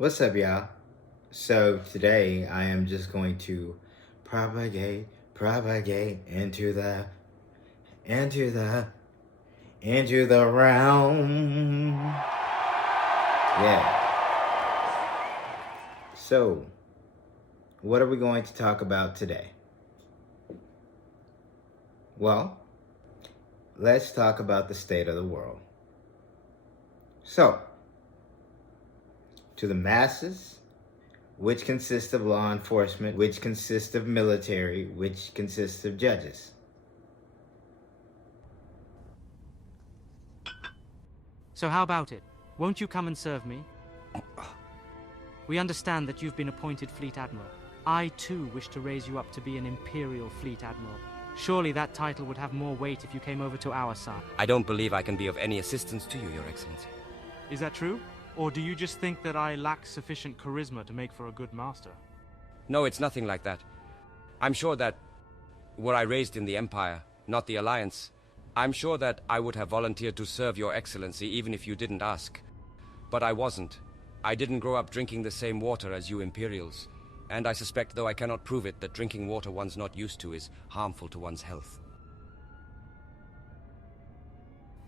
What's up, y'all? So today I am just going to propagate into the realm. Yeah. So, what are we going to talk about today? Well, let's talk about the state of the world. So, to the masses, which consists of law enforcement, which consists of military, which consists of judges. So how about it? Won't you come and serve me? We understand that you've been appointed Fleet Admiral. I, too, wish to raise you up to be an Imperial Fleet Admiral. Surely that title would have more weight if you came over to our side. I don't believe I can be of any assistance to you, Your Excellency. Is that true? Or do you just think that I lack sufficient charisma to make for a good master? No, it's nothing like that. I'm sure that, were I raised in the Empire, not the Alliance, I'm sure that I would have volunteered to serve Your Excellency even if you didn't ask. But I wasn't. I didn't grow up drinking the same water as you Imperials. And I suspect, though I cannot prove it, that drinking water one's not used to is harmful to one's health.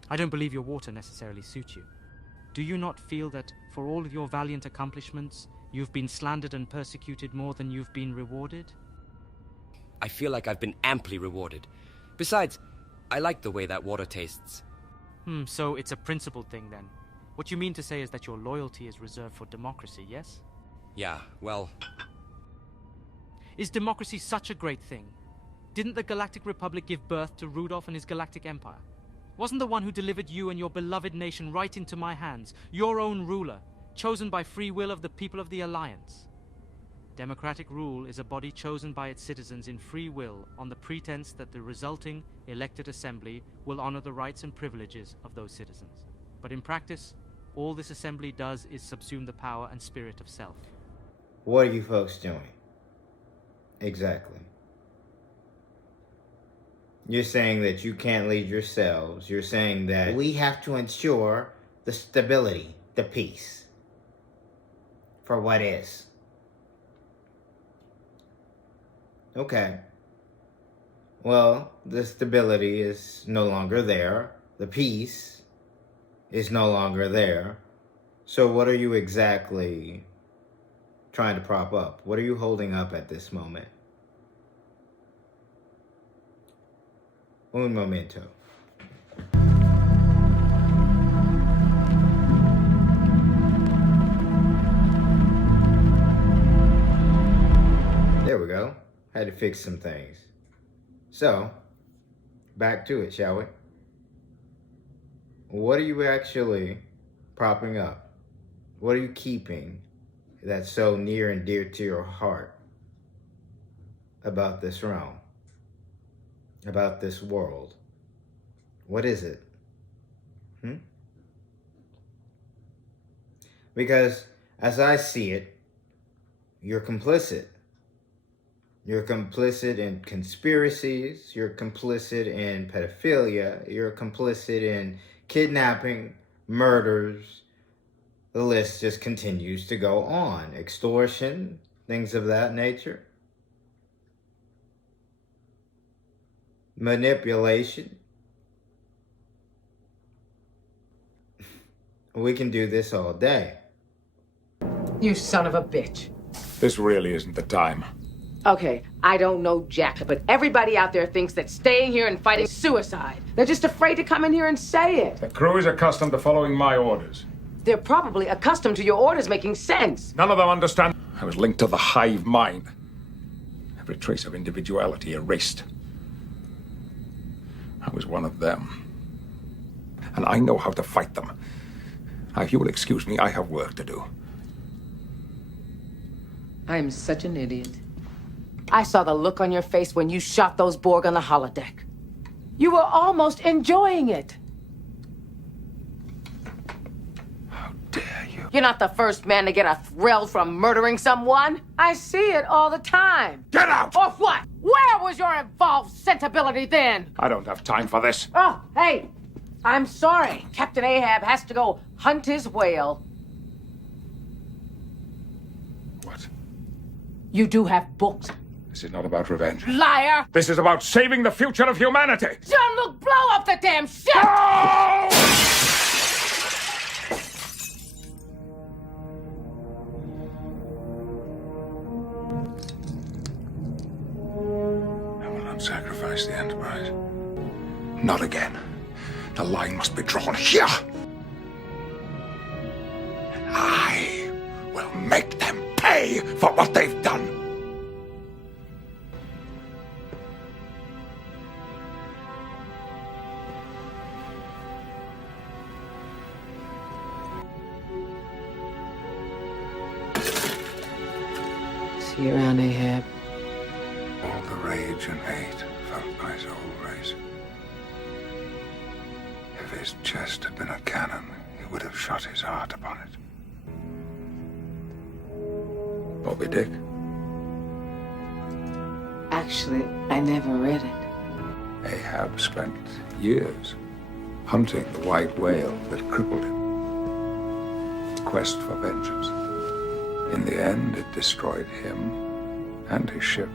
I don't believe your water necessarily suits you. Do you not feel that, for all of your valiant accomplishments, you've been slandered and persecuted more than you've been rewarded? I feel like I've been amply rewarded. Besides, I like the way that water tastes. So it's a principled thing then. What you mean to say is that your loyalty is reserved for democracy, yes? Yeah, well... Is democracy such a great thing? Didn't the Galactic Republic give birth to Rudolph and his Galactic Empire? Wasn't the one who delivered you and your beloved nation right into my hands, your own ruler, chosen by free will of the people of the Alliance? Democratic rule is a body chosen by its citizens in free will on the pretense that the resulting elected assembly will honor the rights and privileges of those citizens. But in practice, all this assembly does is subsume the power and spirit of self. What are you folks doing? Exactly. You're saying that you can't lead yourselves. You're saying that we have to ensure the stability, the peace for what is. Okay. Well, the stability is no longer there. The peace is no longer there. So what are you exactly trying to prop up? What are you holding up at this moment? Un momento. There we go. Had to fix some things. So, back to it, shall we? What are you actually propping up? What are you keeping that's so near and dear to your heart about this realm? About this world? What is it? Because as I see it, you're complicit. You're complicit in conspiracies. You're complicit in pedophilia. You're complicit in kidnapping, murders. The list just continues to go on. Extortion, things of that nature. Manipulation. We can do this all day. You son of a bitch. This really isn't the time. Okay, I don't know Jack, but everybody out there thinks that staying here and fighting is suicide. They're just afraid to come in here and say it. The crew is accustomed to following my orders. They're probably accustomed to your orders making sense. None of them understand. I was linked to the hive mind. Every trace of individuality erased. I was one of them. And I know how to fight them. Now, if you will excuse me, I have work to do. I am such an idiot. I saw the look on your face when you shot those Borg on the holodeck. You were almost enjoying it. How dare you? You're not the first man to get a thrill from murdering someone. I see it all the time. Get out! Or what? Where was your involved sensibility then? I don't have time for this. Oh, hey, I'm sorry. Captain Ahab has to go hunt his whale. You do have books. This is not about revenge. Liar! This is about saving the future of humanity! Jean-Luc, blow up the damn ship! No! I will not sacrifice the Enterprise. Not again. The line must be drawn here. I will make them pay for what they've done. See you around, Ahab. All the rage and hate felt by his whole race. If his chest had been a cannon, he would have shot his heart upon it. Moby Dick? Actually, I never read it. Ahab spent years hunting the white whale that crippled him. Quest for vengeance. In the end, it destroyed him and his ship.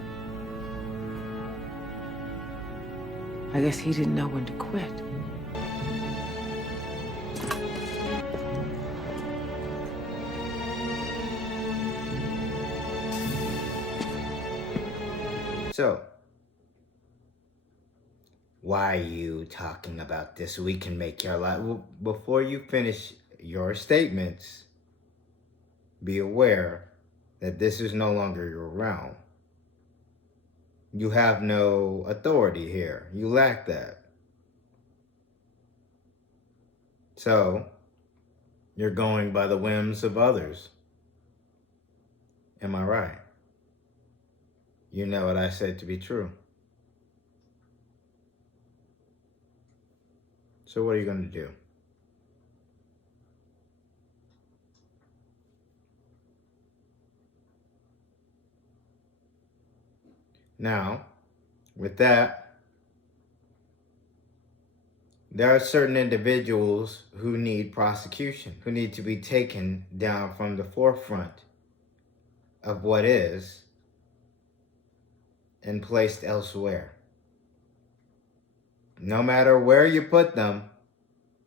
I guess he didn't know when to quit. So, why are you talking about this? We can make your life. Well, before you finish your statements, be aware that this is no longer your realm. You have no authority here. You lack that. So, you're going by the whims of others. Am I right? You know what I said to be true. So what are you going to do? Now, with that, there are certain individuals who need prosecution, who need to be taken down from the forefront of what is and placed elsewhere. No matter where you put them,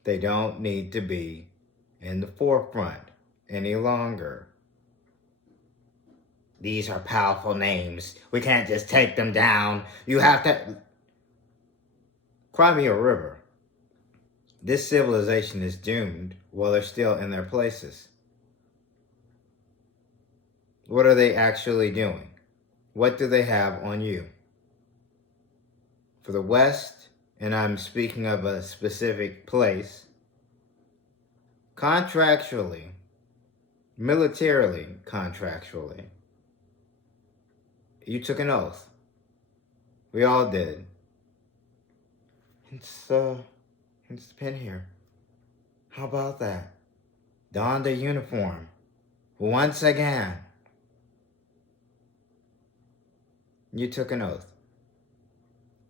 they don't need to be in the forefront any longer. These are powerful names. We can't just take them down. You have to... Cry me a river. This civilization is doomed while they're still in their places. What are they actually doing? What do they have on you? For the West, and I'm speaking of a specific place, contractually, militarily contractually, you took an oath. We all did. It's the pin here. How about that? Don the uniform. Once again. You took an oath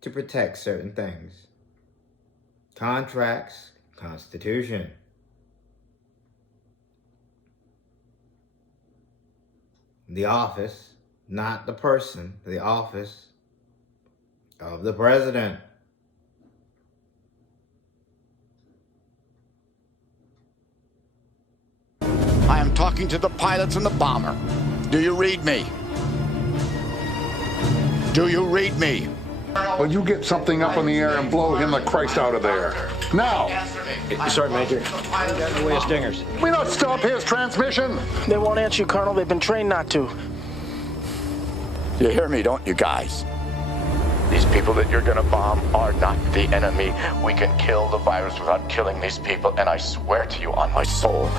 to protect certain things. Contracts, Constitution. The office, not the person, the office of the president. I am talking to the pilots and the bomber. Do you read me? Do you read me? Well, you get something up in the air and blow him the Christ out of there. Now! Sorry, Major. Got in the way of stingers. We not stop his transmission! They won't answer you, Colonel. They've been trained not to. You hear me, don't you guys? These people that you're gonna bomb are not the enemy. We can kill the virus without killing these people, and I swear to you on my soul.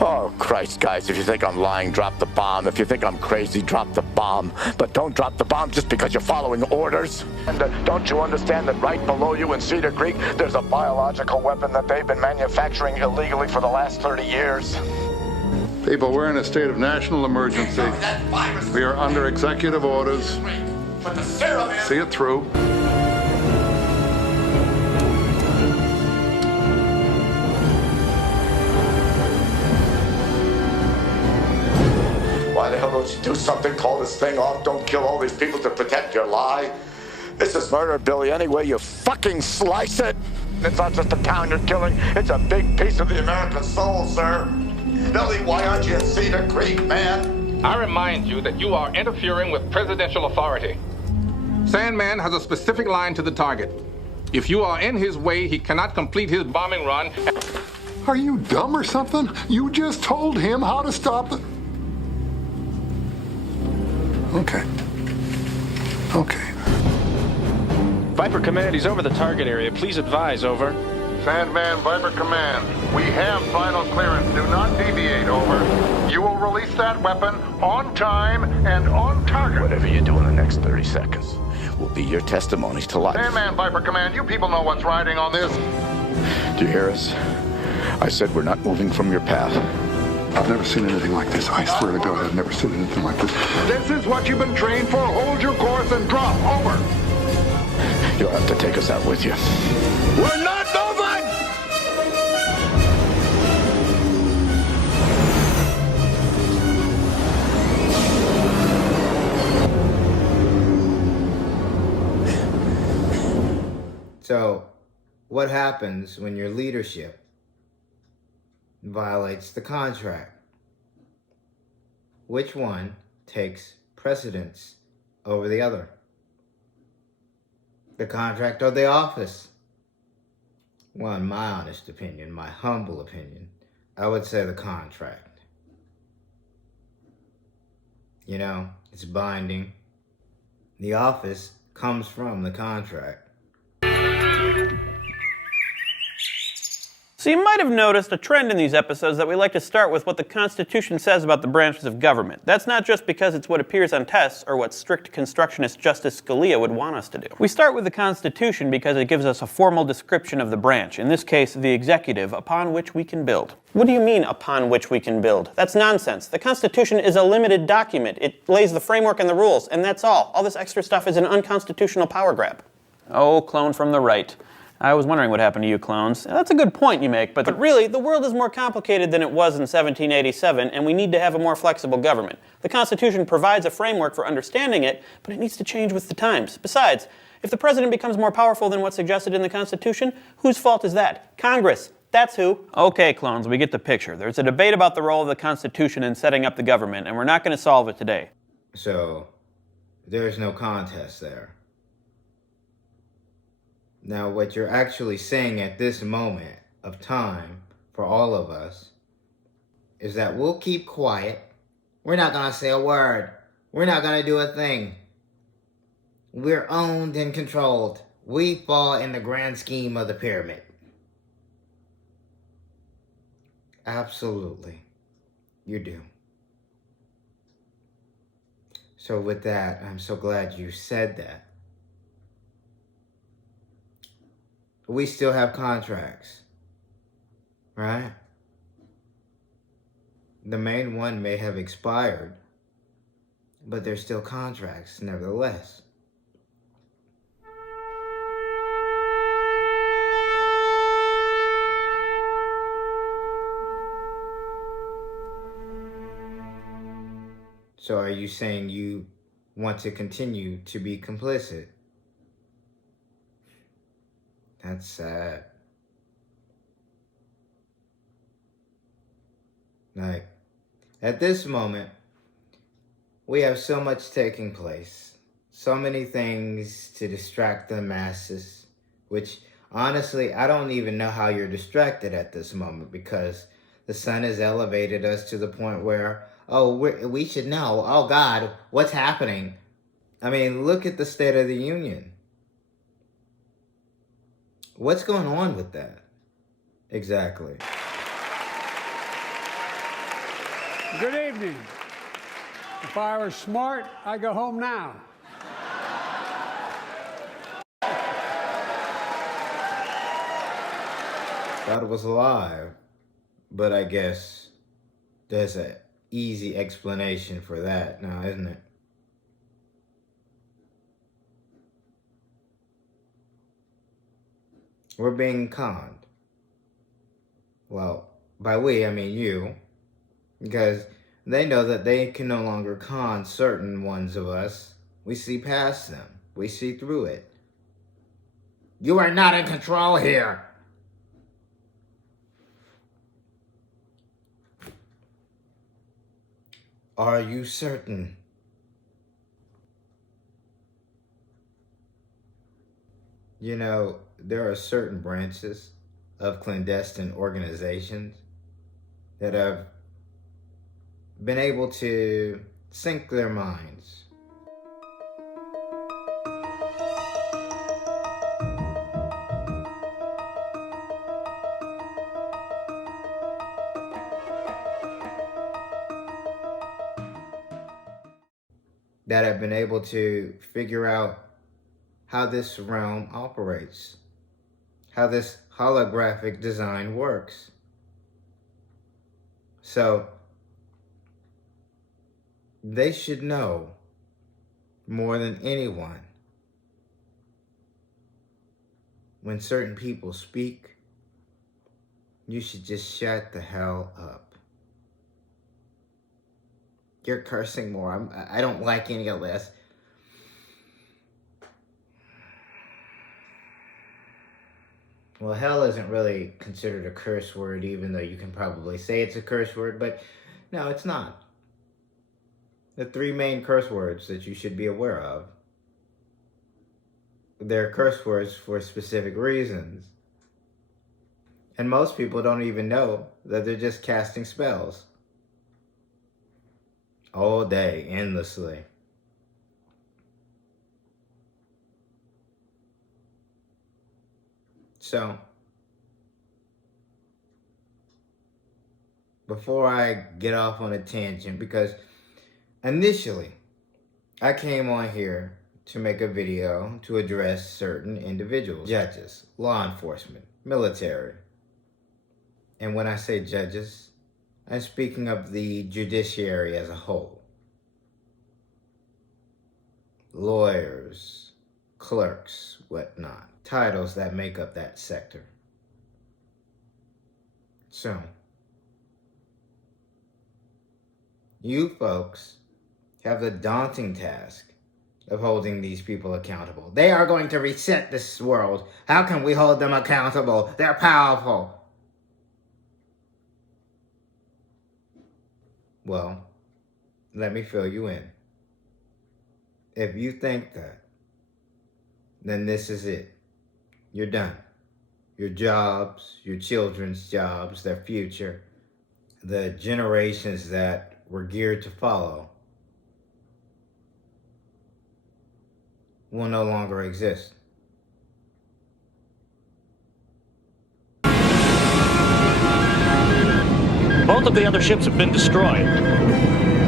Oh, Christ, guys, if you think I'm lying, drop the bomb. If you think I'm crazy, drop the bomb. But don't drop the bomb just because you're following orders. And don't you understand that right below you in Cedar Creek, there's a biological weapon that they've been manufacturing illegally for the last 30 years? People, we're in a state of national emergency. We are under executive orders. See it through. Why the hell don't you do something? Call this thing off. Don't kill all these people to protect your lie. This is murder, Billy, any way you fucking slice it. It's not just a town you're killing. It's a big piece of the American soul, sir. Billy, why aren't you in Cedar Creek, man? I remind you that you are interfering with presidential authority. Sandman has a specific line to the target. If you are in his way, he cannot complete his bombing run. Are you dumb or something? You just told him how to stop the... Okay. Okay. Viper Command, he's over the target area. Please advise, over. Sandman, Viper Command, we have final clearance. Do not deviate, over. You will release that weapon on time and on target. Whatever you do in the next 30 seconds will be your testimony to life. Sandman, Viper Command, you people know what's riding on this. Do you hear us? I said we're not moving from your path. I've never seen anything like this. I swear to God, I've never seen anything like this. This is what you've been trained for. Hold your course and drop. Over. You'll have to take us out with you. We're not moving! So, what happens when your leadership violates the contract? Which one takes precedence over the other? The contract or the office? Well, in my honest opinion, my humble opinion, I would say the contract. You know, it's binding. The office comes from the contract. So you might have noticed a trend in these episodes that we like to start with what the Constitution says about the branches of government. That's not just because it's what appears on tests or what strict constructionist Justice Scalia would want us to do. We start with the Constitution because it gives us a formal description of the branch, in this case, the executive, upon which we can build. What do you mean, upon which we can build? That's nonsense. The Constitution is a limited document. It lays the framework and the rules, and that's all. All this extra stuff is an unconstitutional power grab. Oh, clone from the right. I was wondering what happened to you clones. That's a good point you make, but really, the world is more complicated than it was in 1787, and we need to have a more flexible government. The Constitution provides a framework for understanding it, but it needs to change with the times. Besides, if the president becomes more powerful than what's suggested in the Constitution, whose fault is that? Congress. That's who. Okay, clones, we get the picture. There's a debate about the role of the Constitution in setting up the government, and we're not going to solve it today. So, there's no contest there. Now, what you're actually saying at this moment of time for all of us is that we'll keep quiet. We're not going to say a word. We're not going to do a thing. We're owned and controlled. We fall in the grand scheme of the pyramid. Absolutely. You do. So with that, I'm so glad you said that. We still have contracts, right? The main one may have expired, but there's still contracts nevertheless. So are you saying you want to continue to be complicit? That's sad. Like, at this moment, we have so much taking place. So many things to distract the masses, which honestly, I don't even know how you're distracted at this moment because the sun has elevated us to the point where, oh, we should know, oh God, what's happening? I mean, look at the State of the Union. What's going on with that? Exactly. Good evening. If I were smart, I'd go home now. Thought it was live, but I guess there's an easy explanation for that now, isn't it? We're being conned. Well, by we, I mean you. Because They know that they can no longer con certain ones of us. We see past them. We see through it. You are not in control here. Are you certain? You know, there are certain branches of clandestine organizations that have been able to sync their minds. That have been able to figure out how this realm operates, how this holographic design works. So, they should know more than anyone when certain people speak, you should just shut the hell up. You're cursing more. I don't like any of this. Well, hell isn't really considered a curse word, even though you can probably say it's a curse word, but no, it's not. The three main curse words that you should be aware of, they're curse words for specific reasons. And most people don't even know that they're just casting spells. All day, endlessly. So, before I get off on a tangent, because initially, I came on here to make a video to address certain individuals, judges, law enforcement, military. And when I say judges, I'm speaking of the judiciary as a whole. Lawyers, clerks, whatnot. Titles that make up that sector. So, you folks have the daunting task of holding these people accountable. They are going to reset this world. How can we hold them accountable? They're powerful. Well, let me fill you in. If you think that, then this is it. You're done. Your jobs, your children's jobs, their future, the generations that were geared to follow will no longer exist. Both of the other ships have been destroyed.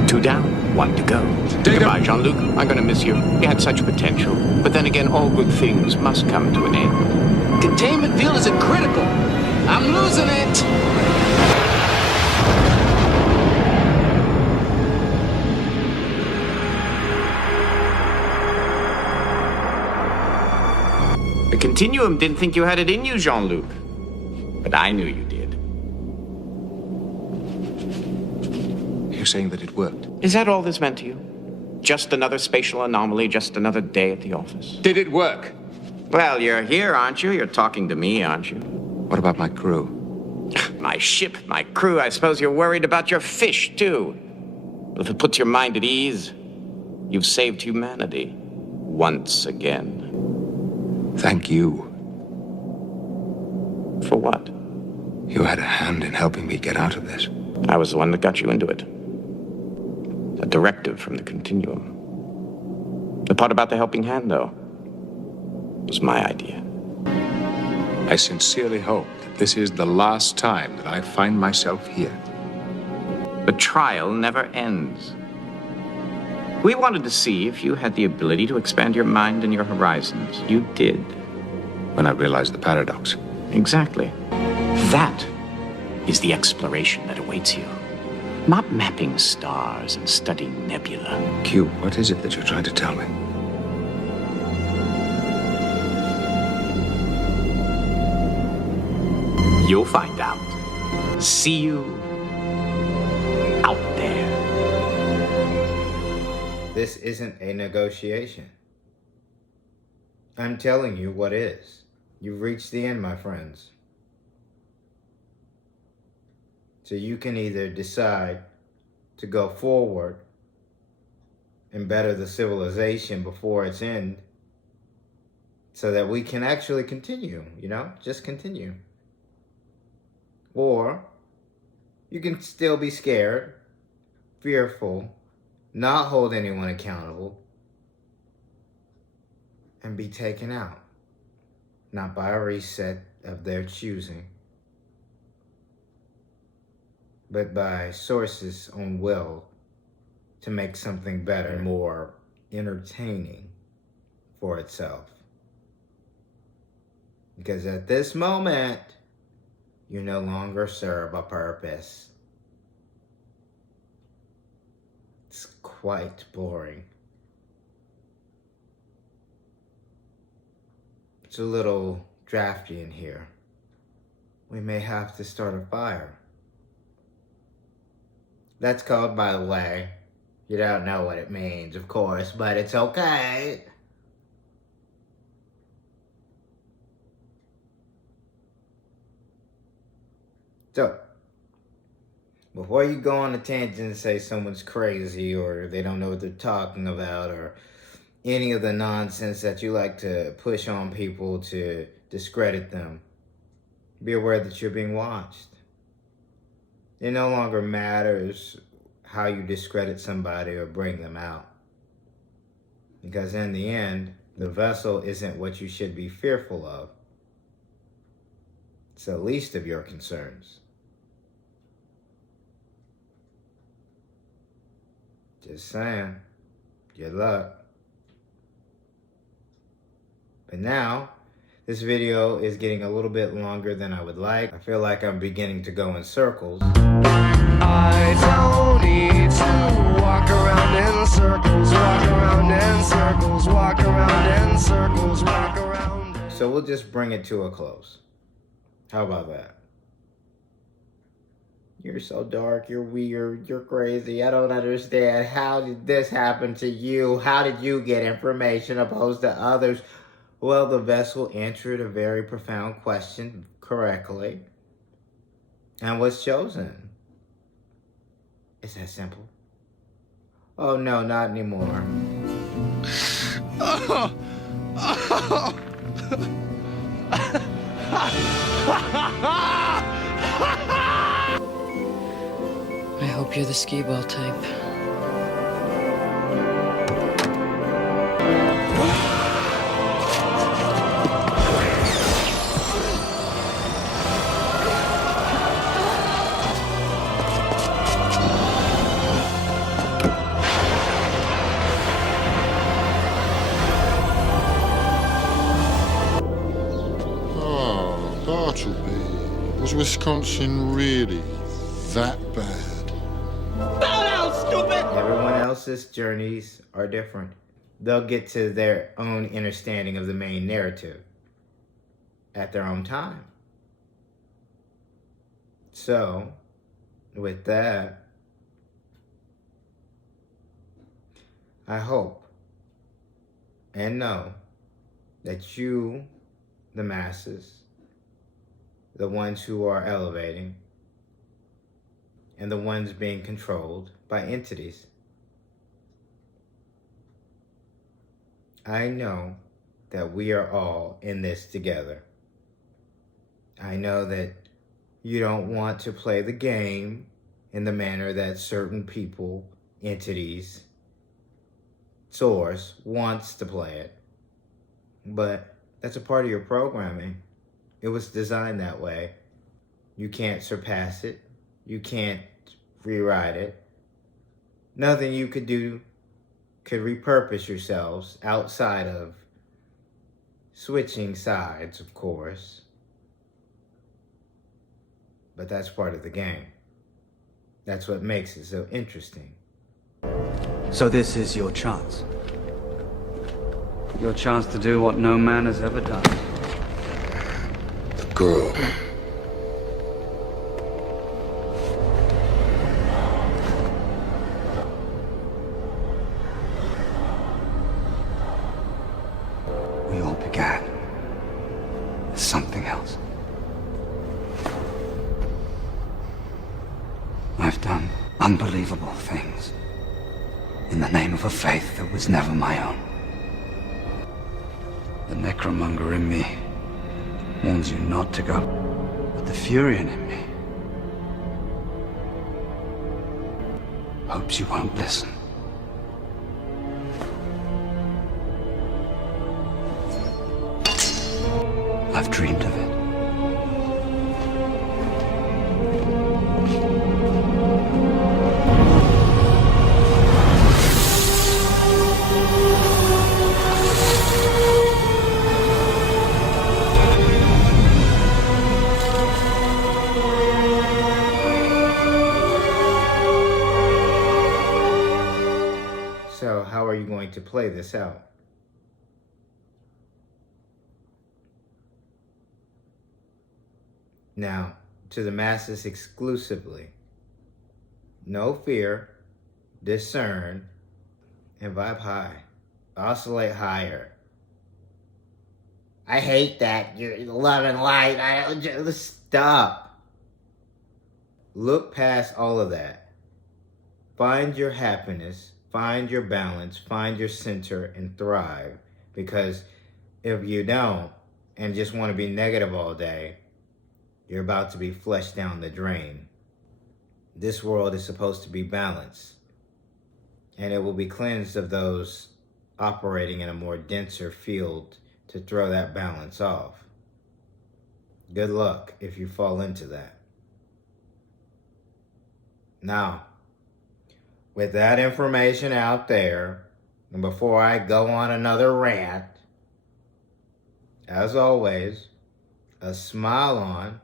2 down, 1 to go. Goodbye, Jean-Luc. I'm gonna miss you. You had such potential. But then again, all good things must come to an end. Containment field isn't critical. I'm losing it. The Continuum didn't think you had it in you, Jean-Luc. But I knew you did. You're saying that it worked? Is that all this meant to you? Just another spatial anomaly, just another day at the office? Did it work? Well, you're here, aren't you? You're talking to me, aren't you? What about my crew? My ship, my crew. I suppose you're worried about your fish, too. But if it puts your mind at ease, you've saved humanity. Once again. Thank you. For what? You had a hand in helping me get out of this. I was the one that got you into it. A directive from the Continuum. The part about the helping hand, though, was my idea. I sincerely hope that this is the last time that I find myself here. The trial never ends. We wanted to see if you had the ability to expand your mind and your horizons. You did. When I realized the paradox. Exactly. That is the exploration that awaits you. Not mapping stars and studying nebula. Q, what is it that you're trying to tell me? You'll find out. See you out there. this isn't a negotiation. I'm telling you what is. You've reached the end, my friends. So you can either decide to go forward and better the civilization before its end, so that we can actually continue, just continue. Or you can still be scared, fearful, not hold anyone accountable, and be taken out. Not by a reset of their choosing, but by Source's own will to make something better and more entertaining for itself. Because at this moment, you no longer serve a purpose. It's quite boring. It's a little drafty in here. We may have to start a fire. That's called, by the way, you don't know what it means, of course, but it's okay. So, before you go on a tangent and say someone's crazy or they don't know what they're talking about or any of the nonsense that you like to push on people to discredit them, be aware that you're being watched. It no longer matters how you discredit somebody or bring them out. Because in the end, the vessel isn't what you should be fearful of. It's the least of your concerns. Just saying. Good luck. But now, this video is getting a little bit longer than I would like. I feel like I'm beginning to go in circles. I don't need to walk around in circles, walk around in circles, walk around in circles, walk around. So we'll just bring it to a close. How about that? You're so dark, you're weird, you're crazy, I don't understand. How did this happen to you? How did you get information opposed to others? Well, the vessel answered a very profound question correctly and was chosen. It's that simple. Oh no, not anymore. I hope you're the skee-ball type. Oh, Bartleby. Was Wisconsin really that bad? Everyone else's journeys are different. They'll get to their own understanding of the main narrative at their own time. So, with that, I hope and know that you, the masses, the ones who are elevating, and the ones being controlled by entities, I know that we are all in this together. I know that you don't want to play the game in the manner that certain people, entities, Source wants to play it. But that's a part of your programming. It was designed that way. You can't surpass it. You can't rewrite it. Nothing you could do could repurpose yourselves outside of switching sides, of course. But that's part of the game. That's what makes it so interesting. So this is your chance. Your chance to do what no man has ever done. The girl. I've done unbelievable things in the name of a faith that was never my own. The necromonger in me warns you not to go, but the Furion in me hopes you won't listen. I've dreamed of it. So, how are you going to play this out? Now, to the masses exclusively. No fear, discern, and vibe high. Oscillate higher. I hate that. You're love and light. Stop. Look past all of that. Find your happiness. Find your balance, find your center, and thrive. Because if you don't, and just want to be negative all day, you're about to be flushed down the drain. This world is supposed to be balanced. And it will be cleansed of those operating in a more denser field to throw that balance off. Good luck if you fall into that. Now, with that information out there, and before I go on another rant, as always, a smile on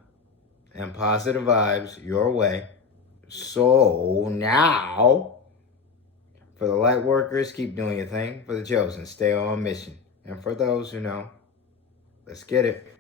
and positive vibes your way. So now, for the light workers, keep doing your thing. For the chosen, stay on mission. And for those who know, let's get it.